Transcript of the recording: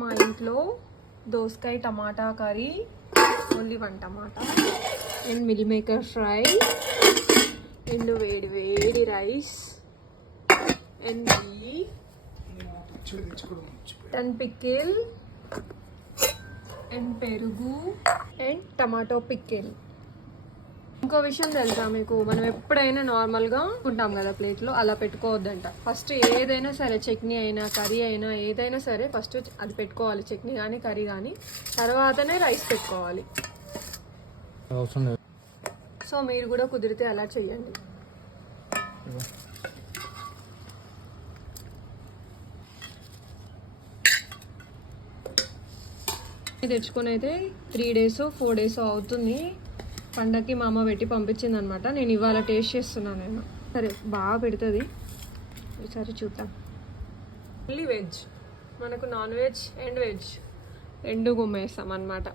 మా ఇంట్లో దోసకాయ tomato curry, only 1 tomato and meal maker fry and వేడి వేడి రైస్ అండ్ టన్ పికిల్ అండ్ పెరుగు అండ్ టమాటో పికిల్. ఇంకో విషయం తెలుసా మీకు, మనం ఎప్పుడైనా నార్మల్గా ఉంటాం కదా ప్లేట్లో, అలా పెట్టుకోవద్దంట. ఫస్ట్ ఏదైనా సరే, చట్నీ అయినా కర్రీ అయినా ఏదైనా సరే ఫస్ట్ అది పెట్టుకోవాలి, చట్నీ కానీ కర్రీ కానీ, తర్వాతనే రైస్ పెట్టుకోవాలి. సో మీరు కూడా కుదిరితే అలా చెయ్యండి. తెచ్చుకొని అయితే 3 days 4 days అవుతుంది. పండగకి మా అమ్మ పెట్టి పంపించింది అనమాట. నేను ఇవాళ టేస్ట్ చేస్తున్నాను. నేను సరే బాగా పెడుతుంది, ఈసారి చూద్దాం. ఓన్లీ వెజ్, మనకు నాన్ వెజ్ అండ్ వెజ్ రెండు గుమ్మేస్తాం అనమాట.